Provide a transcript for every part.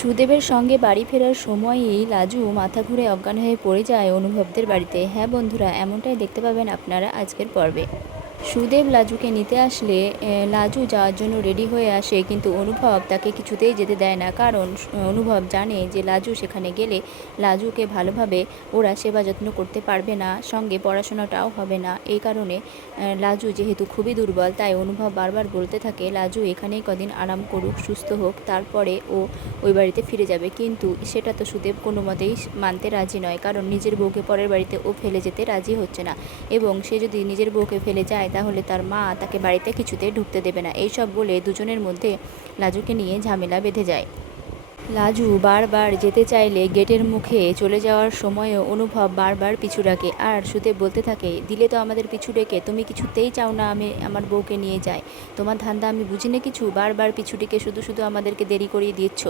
সুদেবের সঙ্গে বাড়ি ফেরার সময়ই লাজু মাথা ঘুরে অজ্ঞান হয়ে পড়ে যায় অনুভবদের বাড়িতে। হ্যাঁ বন্ধুরা, এমনটাই দেখতে পাবেন আপনারা আজকের পর্বে। সুদেব লাজুকে নিতে আসলে লাজু যাওয়ার জন্য রেডি হয়ে আসে, কিন্তু অনুভব তাকে কিছুতেই যেতে দেয় না। কারণ অনুভব জানে যে লাজু সেখানে গেলে লাজুকে ভালোভাবে ওরা সেবা যত্ন করতে পারবে না, সঙ্গে পড়াশোনাটাও হবে না। এই কারণে লাজু যেহেতু খুবই দুর্বল, তাই অনুভব বারবার বলতে থাকে লাজু এখানেই কদিন আরাম করুক, সুস্থ হোক, তারপরে ও ওই বাড়িতে ফিরে যাবে। কিন্তু সেটা তো সুদেব কোনো মতেই মানতে রাজি নয়, কারণ নিজের বউকে পরের বাড়িতে ও ফেলে যেতে রাজি হচ্ছে না। এবং সে যদি নিজের বউকে ফেলে যায় তাহলে তার মা তাকে বাড়িতে কিছুতেই ঢুকতে দেবে না। এইসব বলে দুজনের মধ্যে লাজুকে নিয়ে ঝামেলা বেঁধে যায়। লাজু বারবার যেতে চাইলে গেটের মুখে চলে যাওয়ার সময়ও অনুভব বারবার পিছু ডাকে, আর সুদেব বলতে থাকে দিলে তো আমাদের পিছু ডেকে, তুমি কিছুতেই চাও না আমি আমার বউকে নিয়ে যাই। তোমার ধান্দা আমি বুঝি না কিছু, বারবার পিছু ডেকে শুধু শুধু আমাদেরকে দেরি করিয়ে দিচ্ছ।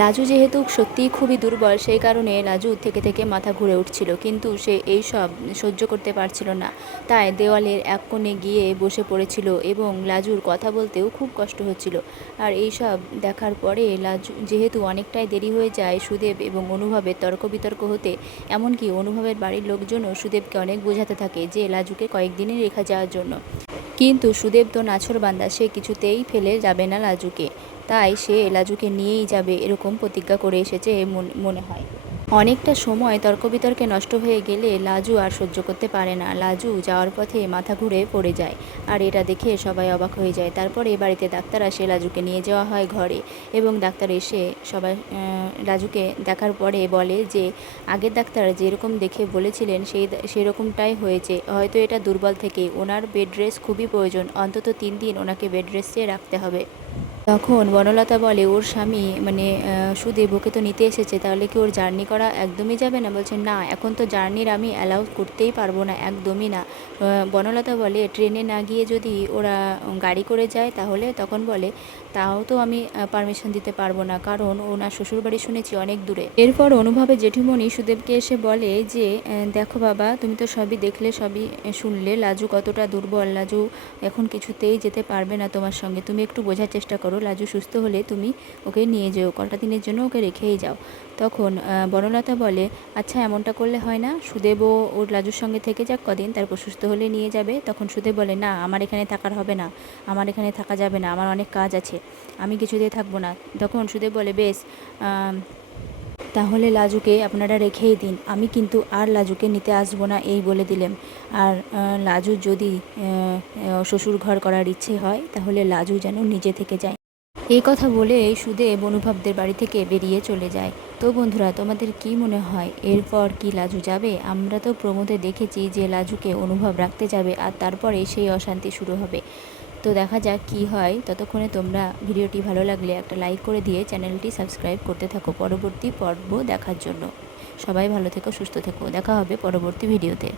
লাজু যেহেতু সত্যিই খুবই দুর্বল, সেই কারণে লাজু থেকে থেকে মাথা ঘুরে উঠছিল, কিন্তু সে এই সব সহ্য করতে পারছিল না। তাই দেওয়ালের এক কোণে গিয়ে বসে পড়েছিল এবং লাজুর কথা বলতেও খুব কষ্ট হচ্ছিল। আর এই সব দেখার পরে লাজু যেহেতু অনেকটাই দেরি হয়ে যায় সুদেব এবং অনুভবের তর্ক বিতর্ক হতে, এমনকি অনুভবের বাড়ির লোকজনও সুদেবকে অনেক বোঝাতে থাকে যে লাজুকে কয়েকদিনই রেখে যাওয়ার জন্য। কিন্তু সুদেব তো নাছোড়বান্দা, সে কিছুতেই ফেলে যাবে না লাজুকে। তাই সে লাজুকে নিয়েই যাবে এরকম প্রতিজ্ঞা করে এসেছে মনে হয়। অনেকটা সময় তর্ক বিতর্কে নষ্ট হয়ে গেলে লাজু আর সহ্য করতে পারে না। লাজু যাওয়ার পথে মাথা ঘুরে পড়ে যায়, আর এটা দেখে সবাই অবাক হয়ে যায়। তারপরে বাড়িতে ডাক্তার আসে, লাজুকে নিয়ে যাওয়া হয় ঘরে, এবং ডাক্তার এসে সবাই লাজুকে দেখার পরে বলে যে আগের ডাক্তার যেরকম দেখে বলেছিলেন সেরকমটাই হয়েছে। হয়তো এটা দুর্বল থেকে ওনার বেড রেস্ট খুবই প্রয়োজন, অন্তত 3 দিন ওনাকে বেড রেস্টে রাখতে হবে। তখন বনলতা বলে ওর স্বামী মানে সুদেব ওকে তো নিতে এসেছে, তাহলে কি ওর জার্নি করা একদমই যাবে না? বলছে না, এখন তো জার্নির আমি অ্যালাউ করতেই পারবো না, একদমই না। বনলতা বলে ট্রেনে না গিয়ে যদি ওরা গাড়ি করে যায় তাহলে? তখন বলে তাও তো আমি পারমিশন দিতে পারবো না, কারণ ওনার শ্বশুরবাড়ি শুনেছি অনেক দূরে। এরপর অনুভবে জেঠুমণি সুদেবকে এসে বলে যে দেখো বাবা, তুমি তো সবই দেখলে, সবই শুনলে লাজু কতটা দুর্বল, লাজু এখন কিছুতেই যেতে পারবে না তোমার সঙ্গে, তুমি একটু বোঝার চেষ্টা করো, লাজু সুস্থ হলে তুমি ওকে নিয়ে যেও, কটা দিনের জন্য ওকে রেখেই যাও। তখন বনলতা বলে আচ্ছা এমনটা করলে হয় না, সুদেবও ওর লাজুর সঙ্গে থেকে যাক কদিন, তারপর সুস্থ হলে নিয়ে যাবে। তখন সুদেব বলে না, আমার এখানে থাকার হবে না, আমার এখানে থাকা যাবে না, আমার অনেক কাজ আছে, আমি কিছুতেই থাকবো না। তখন সুদেব বলে বেশ, তাহলে লাজুকে আপনারা রেখেই দিন, আমি কিন্তু আর লাজুকে নিতে আসবো না এই বলে দিলেন। আর লাজুর যদি শ্বশুর ঘর করার ইচ্ছে হয় তাহলে লাজু যেন নিজে থেকে যায়। এই কথা বলে সুদেব অনুভবদের বাড়ি থেকে বেরিয়ে চলে যায়। তো বন্ধুরা, তোমাদের কি মনে হয় এরপর কি লাজু যাবে? আমরা তো প্রমোদে দেখেছি যে লাজুকে অনুভব রাখতে যাবে, আর তারপরে সেই অশান্তি শুরু হবে। তো দেখা যাক কি হয়। ততক্ষণে তোমরা ভিডিওটি ভালো লাগলে একটা লাইক করে দিয়ে চ্যানেলটি সাবস্ক্রাইব করতে থাকো পরবর্তী পর্ব দেখার জন্য। সবাই ভালো থেকো, সুস্থ থেকো, দেখা হবে পরবর্তী ভিডিওতে।